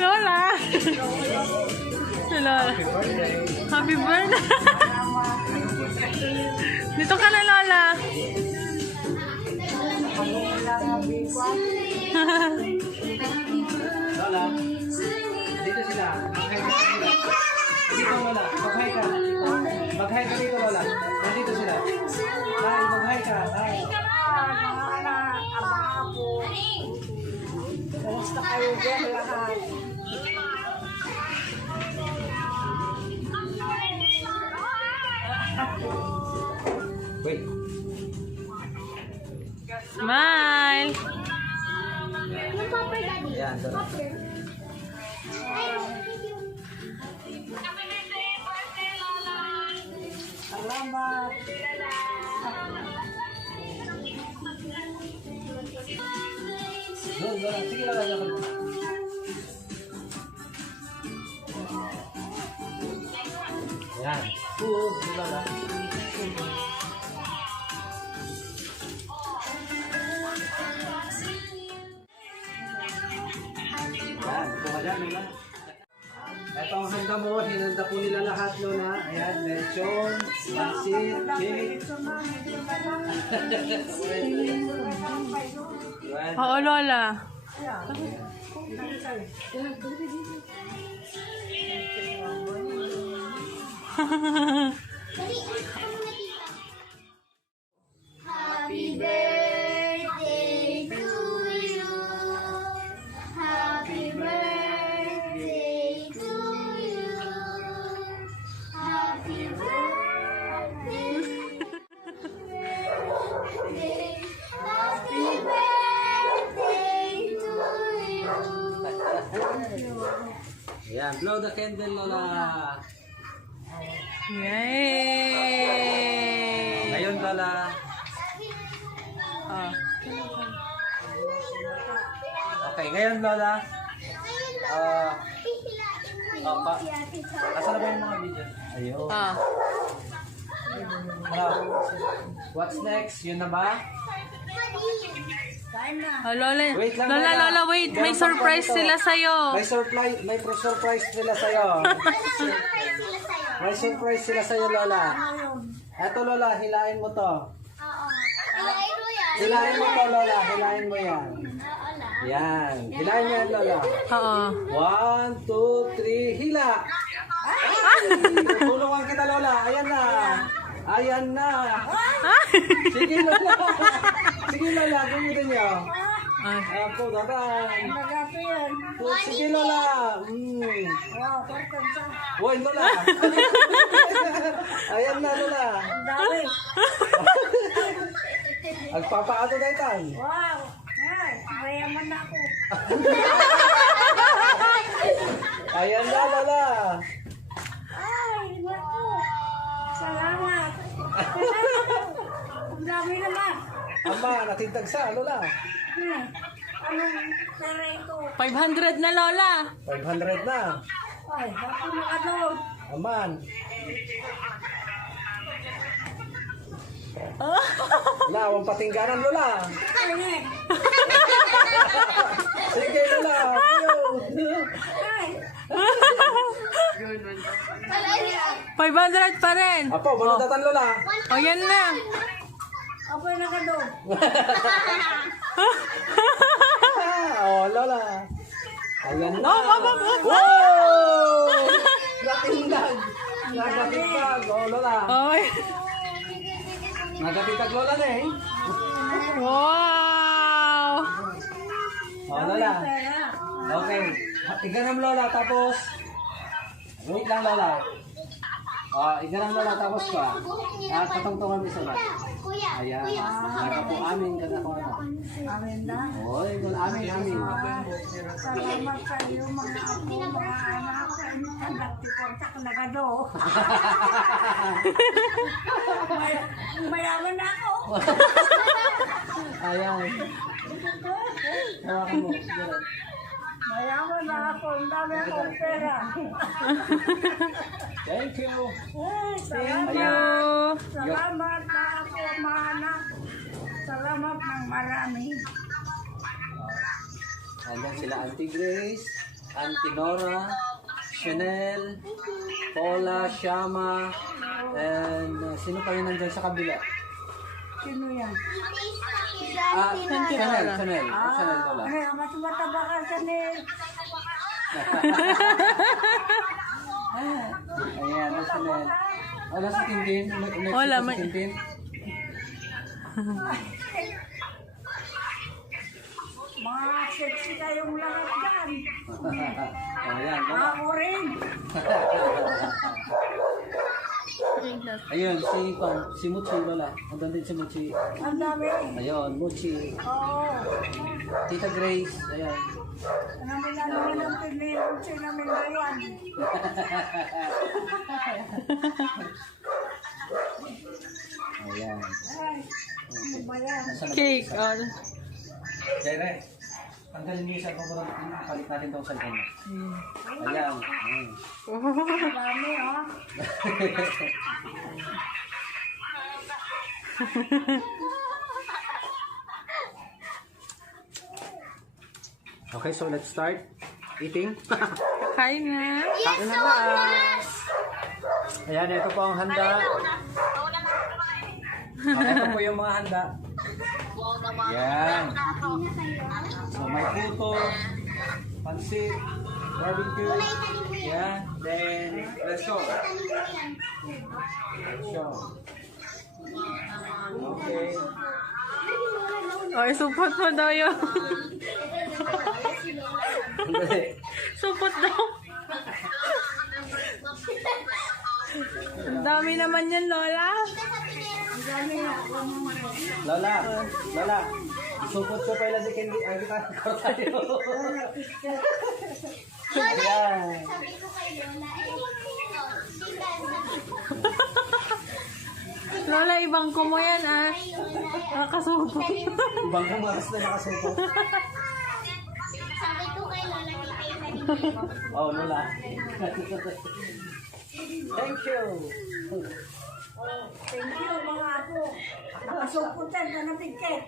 Lola. Lola. Happy birthday. Dito ka na, Lola. Lola, dito sila. Dito, Lola. Mag-hi ka. Mag-hi ka dito, Lola. Nandito sila. Hi, mag-hi ka. Hi. Kamusta kayo dyan lahat? Wait. Smile. Ayan, Lola. Salamat. Doon, Lola. Sige, Lola. Ayan. Food, Lola. Ayan, ito ka dyan, Lola. Ito ang handa mo, hinanda po nila lahat, Lola. Ayan, lechon, pansit, cake. Ayan. Oo, Lola. Happy birthday to you. Happy birthday to you. Happy birthday. Happy birthday to you. Ayan, blow the candle, Lola. Yay! Ngayon, Lola. Oh. Okay, ngayon, Lola. Asa na ba yung mga video? Ayun. Ah. Ano? What's next? Yun na ba? Oh, Lola. Wait lang, Lola, Lola. Lola, wait. May Meron pang surprise kwento. sila sa'yo. May surprise sila sa'yo. May surprise sila sa'yo, Lola. Eto, Lola, hilain mo to. Hilain mo to, Lola. Hilain mo yan. Yan. Hilain mo yan, Lola. Oo. 1, 2, 3, hila! Tulungan kita, Lola. Ayan na. Ayan na. Sige, Lola. Sige, Lola. Gamitin niyo. Ako, dadan. Magapi yan. Sige, Lola. Wow, pagkansa. Uy, Lola. Ayan na, Lola. Ang dami. Agpapaato na itan. Wow. Ay, mayaman na ako. Ayan na, Lola. Ay, naku. Salamat. Ang dami naman. Ama, natintag sa, Lola. Anong pera ito? 500 na, Lola. 500 na. Ay, ako makadod. Aman. Wala, huwag patingganan, Lola. Ay, Sige, Lola. ay. 500 pa rin. Apo, manudatan, Lola. O, yan na. Ako nakadod. Oh, Lola. Ayan na. Oh! Natindag. Nagatitag. Oh, Lola. Oy. Nagatitag, Lola na eh. Wow! Oh, Lola. Pera. Okay. Iganam, Lola. Tapos. Wait lang, Lola. Oh, iganam, Lola. Tapos pa. Katungtungan mo sa Lola. Ayan. Nakapo-amin ka na ko. Amin na. Oh, ikaw amin. Salamat sa iyo, mga apo, mga anak. Nagtikontak na gado. Mayaman na ako. Ayan. Hawakan mo. Mayaman na ako. Ang dami akong pera. Thank you. Ay, Thank salamat. you. Salamat na ako, mga anak. Salamat ng marami. Andyan sila Auntie Grace, Auntie Nora, Chanel, Paula, Shama, and sino pa yun nandyan sa kabila? Sino yan? Chanel, Chanel Lola. Ay, mas mataba ka siya ni... Ayan, na Chanel. Wala si Tintin? Next Wala, si may- Tintin? Mga sexy kayong lahat yan. Ayan, Lola. Ako rin. Ayun, si Muchi, Lola. Andun din si Muchi. Ang dami. Ayun, Muchi. Oo. Tita Grace, ayan. Namin namin ang pinilong siya namin ngayon. Ayan. Ay, ano ba yan? Cake. Oh. Jere, tanggalin niyo yung cellphone mo doon. Palit natin itong cellphone mo. Ayan. Ayan. Ang dami, oh. Okay, so let's start eating. Kain na. Kain na na. Ayan, ito po ang handa. Ito po yung mga handa. Ayan. So may puto, pansit, barbecue. Ayan. Then, let's go. Let's go. Okay. Oy, supot mo daw yun. Andali. Supot daw. Ang dami naman yan, Lola. Lola, Lola. Supot ko pala si Candy. Ay, kita ko tayo. Ayan. Sabi ko kay Lola, Lola, ibang ko mo yan, ah. Nakasupot. Ibang kumakas na nakasupot. sabi ko kay Lola, kikay na rin. Oh, Lola. Thank you. Thank you, mga apo. Nakasuputan ka na tiket.